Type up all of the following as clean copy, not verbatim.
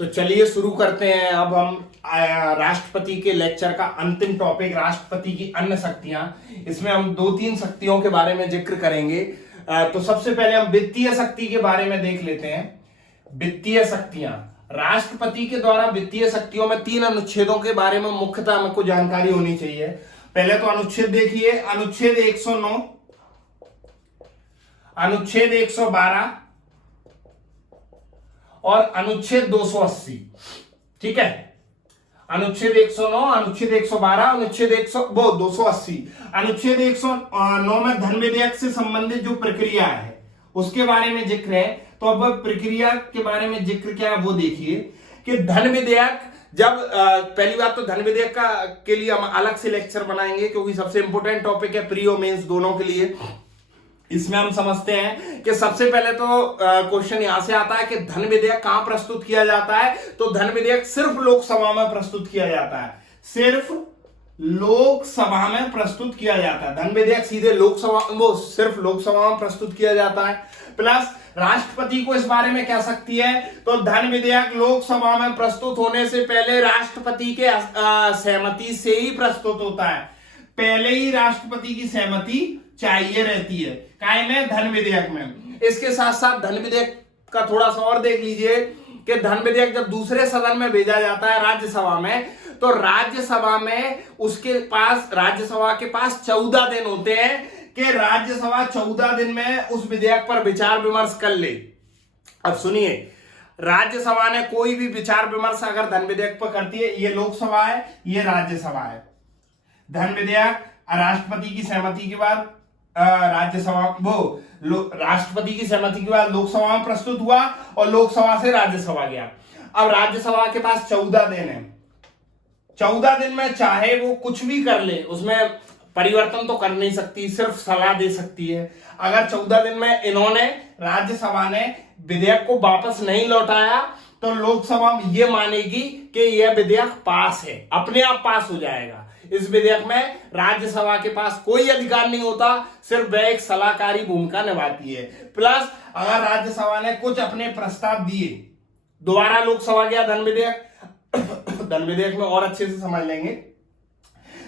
तो चलिए शुरू करते हैं। अब हम राष्ट्रपति के लेक्चर का अंतिम टॉपिक राष्ट्रपति की अन्य शक्तियां, इसमें हम दो तीन शक्तियों के बारे में जिक्र करेंगे। तो सबसे पहले हम वित्तीय शक्ति के बारे में देख लेते हैं। वित्तीय शक्तियां, राष्ट्रपति के द्वारा वित्तीय शक्तियों में तीन अनुच्छेदों के बारे में मुख्यतः हमको जानकारी होनी चाहिए। पहले तो अनुच्छेद देखिए, अनुच्छेद 109, अनुच्छेद 112 और अनुच्छेद 280। ठीक है, अनुच्छेद 109, अनुच्छेद 112, अनुच्छेद 280। अनुच्छेद 109 में धन विधेयक से संबंधित जो प्रक्रिया है उसके बारे में जिक्र है। तो अब प्रक्रिया के बारे में जिक्र क्या है वो देखिए कि धन विधेयक जब पहली बात तो धन विधेयक के लिए हम अलग से लेक्चर बनाएंगे, क्योंकि सबसे इंपॉर्टेंट टॉपिक है प्री और मेंस दोनों के लिए। इसमें हम समझते हैं कि सबसे पहले तो क्वेश्चन यहां से आता है कि धन विधेयक कहां प्रस्तुत किया जाता है। तो धन विधेयक सिर्फ लोकसभा में प्रस्तुत किया जाता है, सिर्फ लोकसभा में प्रस्तुत किया जाता है। धन विधेयक सीधे लोकसभा, वो सिर्फ लोकसभा में प्रस्तुत किया जाता है। प्लस राष्ट्रपति को इस बारे में क्या शक्ति है, तो धन विधेयक लोकसभा में प्रस्तुत होने से पहले राष्ट्रपति के सहमति से ही प्रस्तुत होता है। पहले ही राष्ट्रपति की सहमति चाहिए रहती है काय में, धन विधेयक में। इसके साथ साथ धन विधेयक का थोड़ा सा और देख लीजिए कि धन विधेयक जब दूसरे सदन में भेजा जाता है राज्यसभा में, तो राज्यसभा में उसके पास, राज्यसभा के पास 14 दिन होते हैं कि राज्यसभा 14 दिन में उस विधेयक पर विचार विमर्श कर ले। अब सुनिए, राज्यसभा ने कोई भी विचार विमर्श अगर धन विधेयक पर करती है, ये लोकसभा है, ये राज्यसभा है। धन विधेयक राष्ट्रपति की सहमति के बाद राज्यसभा, राष्ट्रपति की सहमति के बाद लोकसभा में प्रस्तुत हुआ और लोकसभा से राज्यसभा गया। अब राज्यसभा के पास 14 दिन है। 14 दिन में चाहे वो कुछ भी कर ले, उसमें परिवर्तन तो कर नहीं सकती, सिर्फ सलाह दे सकती है। अगर 14 दिन में इन्होंने, राज्यसभा ने विधेयक को वापस नहीं लौटाया, तो लोकसभा ये मानेगी कि यह विधेयक पास है, अपने आप पास हो जाएगा। इस विधेयक में राज्यसभा के पास कोई अधिकार नहीं होता, सिर्फ वह एक सलाहकारी भूमिका निभाती है। प्लस अगर राज्यसभा ने कुछ अपने प्रस्ताव दिए, दोबारा लोकसभा गया धन विधेयक, धन विधेयक में और अच्छे से समझ लेंगे,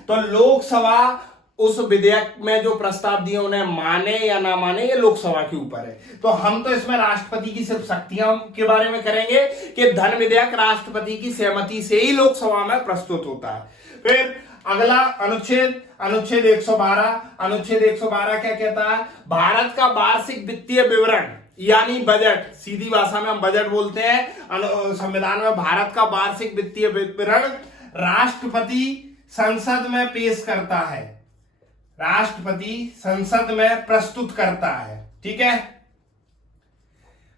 तो लोकसभा उस विधेयक में जो प्रस्ताव दिए उन्हें माने या ना माने, ये लोकसभा के ऊपर है। तो हम तो इसमें राष्ट्रपति की सिर्फ शक्तियों के बारे में करेंगे कि धन विधेयक राष्ट्रपति की सहमति से ही लोकसभा में प्रस्तुत होता है। फिर अगला अनुच्छेद, अनुच्छेद 112। अनुच्छेद 112 क्या कहता है, भारत का वार्षिक वित्तीय विवरण यानी बजट, सीधी भाषा में हम बजट बोलते हैं। संविधान में भारत का वार्षिक वित्तीय विवरण राष्ट्रपति संसद में पेश करता है, राष्ट्रपति संसद में प्रस्तुत करता है। ठीक है,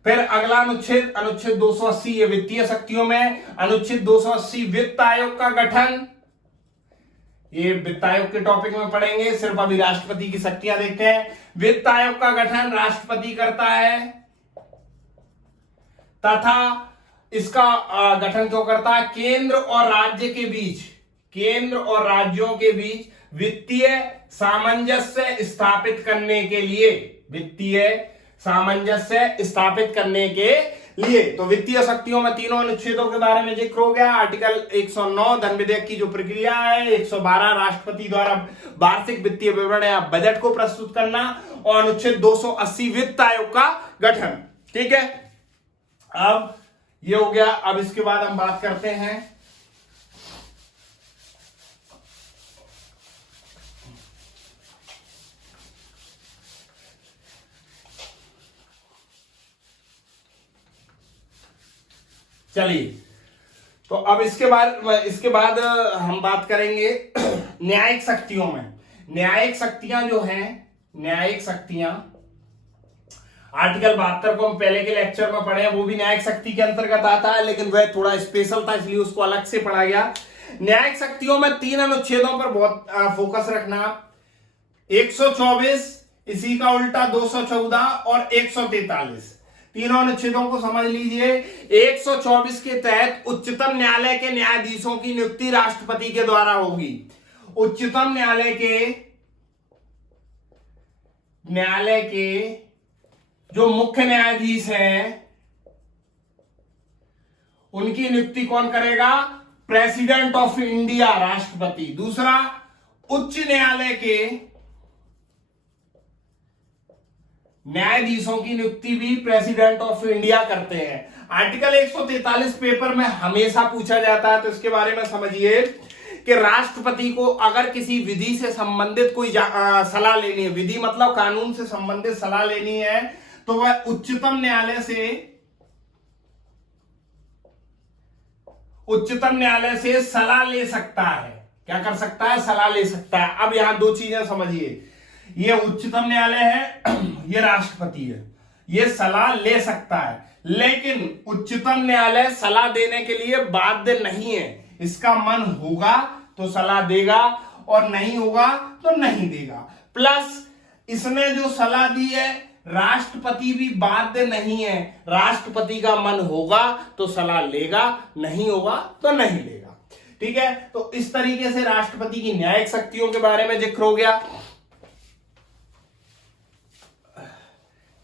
फिर अगला अनुच्छेद, अनुच्छेद 280, ये वित्तीय शक्तियों में। अनुच्छेद 280 वित्त आयोग का गठन, ये वित्त आयोग के टॉपिक में पढ़ेंगे, सिर्फ अभी राष्ट्रपति की शक्तियां देखते हैं। वित्त आयोग का गठन राष्ट्रपति करता है, तथा इसका गठन क्यों करता है, केंद्र और राज्य के बीच, केंद्र और राज्यों के बीच वित्तीय सामंजस्य स्थापित करने के लिए, वित्तीय सामंजस्य स्थापित करने के लिए। तो वित्तीय शक्तियों में तीनों अनुच्छेदों के बारे में जिक्र हो गया। आर्टिकल 109 धन विधेयक की जो प्रक्रिया है, 112 राष्ट्रपति द्वारा वार्षिक वित्तीय विवरण या बजट को प्रस्तुत करना, और अनुच्छेद 280 वित्त आयोग का गठन। ठीक है, अब ये हो गया। अब इसके बाद हम बात करते हैं चलिए, तो अब इसके बाद हम बात करेंगे न्यायिक शक्तियों में। न्यायिक शक्तियां जो हैं, न्यायिक शक्तियां, आर्टिकल 72 को हम पहले के लेक्चर में पढ़े हैं, वो भी न्यायिक शक्ति के अंतर्गत आता है, लेकिन वह थोड़ा स्पेशल था इसलिए उसको अलग से पढ़ा गया। न्यायिक शक्तियों में तीन अनुच्छेदों पर बहुत फोकस रखना। 124, इसी का उल्टा 214 और 143, तीनों अनुच्छेदों को समझ लीजिए। 124 के तहत उच्चतम न्यायालय के न्यायाधीशों की नियुक्ति राष्ट्रपति के द्वारा होगी। उच्चतम न्यायालय के जो मुख्य न्यायाधीश हैं उनकी नियुक्ति कौन करेगा? प्रेसिडेंट ऑफ इंडिया, राष्ट्रपति। दूसरा, उच्च न्यायालय के न्यायाधीशों की नियुक्ति भी प्रेसिडेंट ऑफ इंडिया करते हैं। आर्टिकल 143 पेपर में हमेशा पूछा जाता है, तो इसके बारे में समझिए कि राष्ट्रपति को अगर किसी विधि से संबंधित कोई सलाह लेनी है, विधि मतलब कानून से संबंधित सलाह लेनी है, तो वह उच्चतम न्यायालय से सलाह ले सकता है। क्या कर सकता है? सलाह ले सकता है। अब यहां दो चीजें समझिए, ये उच्चतम न्यायालय है, ये राष्ट्रपति है, ये सलाह ले सकता है, लेकिन उच्चतम न्यायालय सलाह देने के लिए बाध्य नहीं है। इसका मन होगा तो सलाह देगा और नहीं होगा तो नहीं देगा। प्लस इसने जो सलाह दी है, राष्ट्रपति भी बाध्य नहीं है। राष्ट्रपति का मन होगा तो सलाह लेगा, नहीं होगा तो नहीं लेगा। ठीक है, तो इस तरीके से राष्ट्रपति की न्यायिक शक्तियों के बारे में जिक्र हो गया।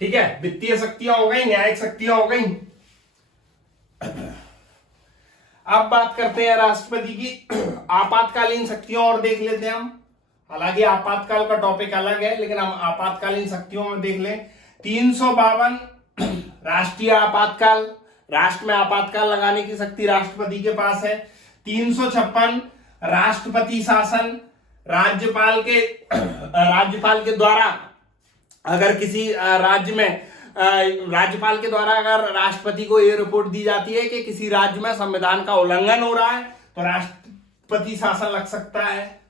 ठीक है, वित्तीय शक्तियां हो गई, न्यायिक शक्तियां हो गई। अब बात करते हैं राष्ट्रपति की आपातकालीन शक्तियों और देख लेते हैं हम। हालांकि आपातकाल का टॉपिक अलग है, लेकिन हम आपातकालीन शक्तियों में देख लें। 352 राष्ट्रीय आपातकाल, राष्ट्र में आपातकाल लगाने की शक्ति राष्ट्रपति के पास है। 356 राष्ट्रपति शासन, राज्यपाल के द्वारा अगर किसी राज्य में राज्यपाल के द्वारा अगर राष्ट्रपति को यह रिपोर्ट दी जाती है कि किसी राज्य में संविधान का उल्लंघन हो रहा है, तो राष्ट्रपति शासन लग सकता है।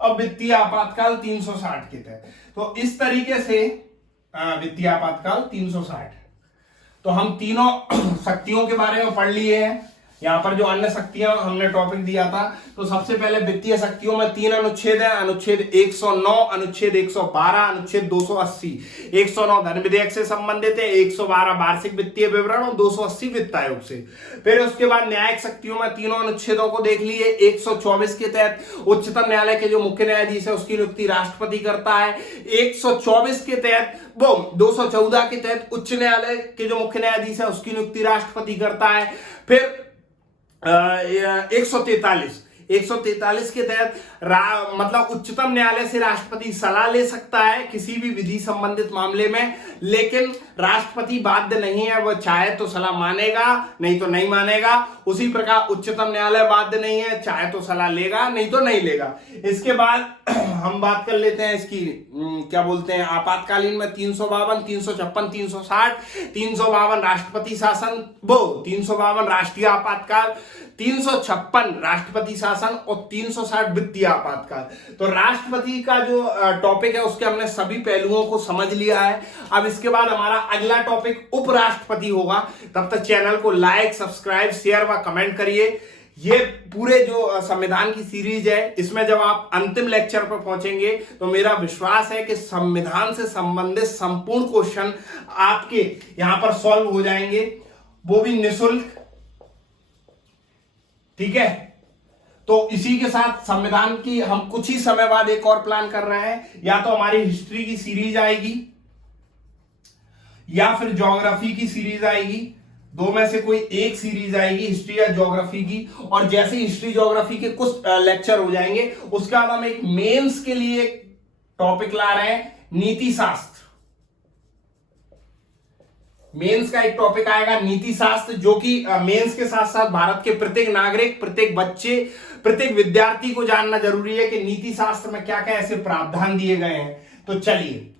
अब वित्तीय आपातकाल 360 के तहत, तो इस तरीके से वित्तीय आपातकाल 360। तो हम तीनों शक्तियों के बारे में पढ़ लिए हैं। यहां पर जो अन्य शक्तियां हमने टॉपिक दिया था, तो सबसे पहले वित्तीय शक्तियों में 3 अनुच्छेद है। अनुच्छेद 109, अनुच्छेद 112, अनुच्छेद 280। 109 धन विधेयक से संबंधित है, 112 वार्षिक वित्तीय विवरण और 280 वित्त आयोग से। फिर उसके बाद न्यायिक शक्तियों में तीनों अनुच्छेदों को देख लिए। 124 के तहत उच्चतम न्यायालय के जो मुख्य न्यायाधीश है उसकी नियुक्ति राष्ट्रपति करता है। 124 के तहत 214 के तहत उच्च न्यायालय के जो मुख्य न्यायाधीश है उसकी नियुक्ति राष्ट्रपति करता है। फिर 143 के तहत मतलब उच्चतम न्यायालय से राष्ट्रपति सलाह ले सकता है किसी भी विधि संबंधित मामले में, लेकिन राष्ट्रपति बाध्य नहीं है, वह चाहे तो सलाह मानेगा नहीं तो नहीं मानेगा। उसी प्रकार उच्चतम न्यायालय बाध्य नहीं है, चाहे तो सलाह लेगा नहीं तो नहीं लेगा। इसके बाद हम बात कर लेते हैं इसकी क्या बोलते हैं आपातकालीन में 352, 356, 360, 352 राष्ट्रपति शासन, 352 राष्ट्रीय आपातकाल, 356 राष्ट्रपति शासन और 360 वित्तीय आपातकाल। तो राष्ट्रपति का जो टॉपिक है उसके हमने सभी पहलुओं को समझ लिया है। अब इसके बाद हमारा अगला टॉपिक उपराष्ट्रपति होगा। तब तक चैनल को लाइक, सब्सक्राइब, शेयर व कमेंट करिए। ये पूरे जो संविधान की सीरीज है, इसमें जब आप अंतिम लेक्चर पर पहुंचेंगे तो मेरा विश्वास है कि संविधान से संबंधित संपूर्ण क्वेश्चन आपके यहां पर सॉल्व हो जाएंगे, वो भी निःशुल्क। ठीक है, तो इसी के साथ संविधान की हम कुछ ही समय बाद एक और प्लान कर रहे हैं। या तो हमारी हिस्ट्री की सीरीज आएगी या फिर ज्योग्राफी की सीरीज आएगी, दो में से कोई एक सीरीज आएगी, हिस्ट्री या ज्योग्राफी की। और जैसे हिस्ट्री ज्योग्राफी के कुछ लेक्चर हो जाएंगे, उसके बाद हम एक मेंस के लिए टॉपिक ला रहे हैं, नीति शास्त्र। मेंस का एक टॉपिक आएगा नीति शास्त्र, जो कि मेंस के साथ साथ भारत के प्रत्येक नागरिक, प्रत्येक बच्चे, प्रत्येक विद्यार्थी को जानना जरूरी है कि नीति शास्त्र में क्या क्या ऐसे प्रावधान दिए गए हैं। तो चलिए